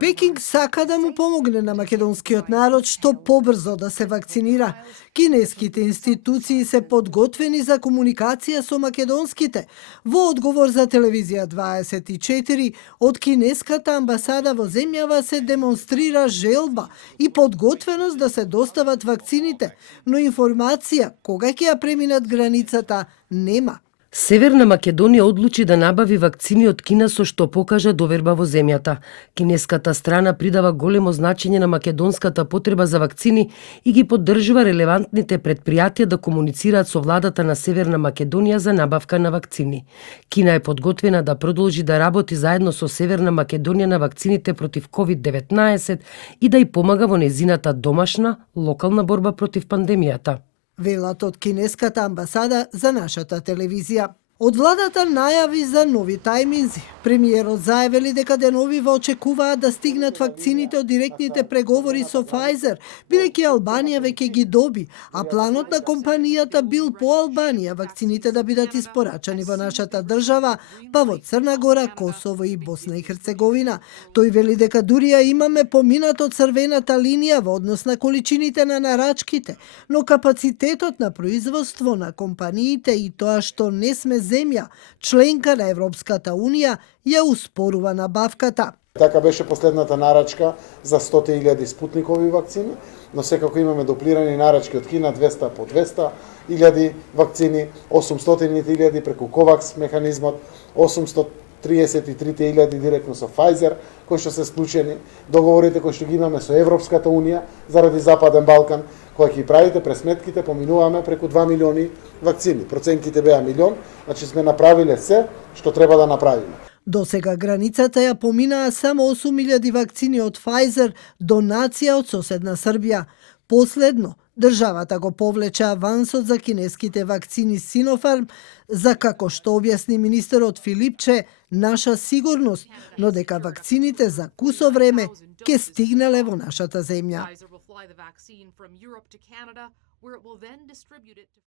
Пекинг сака да му помогне на македонскиот народ што побрзо да се вакцинира. Кинеските институции се подготвени за комуникација со македонските. Во одговор за телевизија 24, од кинеската амбасада во земјава се демонстрира желба и подготвеност да се достават вакцините, но информација кога ќе ја преминат границата нема. Северна Македонија одлучи да набави вакцини од Кина со што покажа доверба во земјата. Кинеската страна придава големо значење на македонската потреба за вакцини и ги поддржува релевантните предпријатија да комуницираат со владата на Северна Македонија за набавка на вакцини. Кина е подготвена да продолжи да работи заедно со Северна Македонија на вакцините против COVID-19 и да ја помага во незината домашна, локална борба против пандемијата. Велат од кинеската амбасада за нашата телевизија. Од владата најави за нови тајминзи. Премиерот заявили дека деновива очекуваат да стигнат вакцините од директните преговори со Pfizer, бидејќи Албанија веќе ги доби, а планот на компанијата бил по Албанија вакцините да бидат испорачани во нашата држава, па во Црна Гора, Косово и Босна и Херцеговина. Тој вели дека дури ја имаме поминато црвената линија во однос на количините на нарачките, но капацитетот на производство на компаниите и тоа што не сме земја, членка на Европската Унија, ја успорува набавката. Така беше последната нарачка за 100.000 спутникови вакцини, но секако имаме дуплирани нарачки од Кина 200 по 200.000 вакцини, 800.000 преку Ковакс механизмот, 833.000 директно со Pfizer, кои што се склучени, договорите кои што ги имаме со Европската Унија заради Западен Балкан, кои ќе правите пресметките, поминуваме преку 2 милиони вакцини. Проценките беа милион, значи сме направиле се што треба да направиме. До сега границата ја поминаа само 8.000 вакцини од Pfizer, донација од соседна Србија. Последно, државата го повлече авансот за кинеските вакцини Sinopharm, за како што објасни министерот Филипче, наша сигурност, но дека вакцините за кусо време ќе стигнале во нашата земја.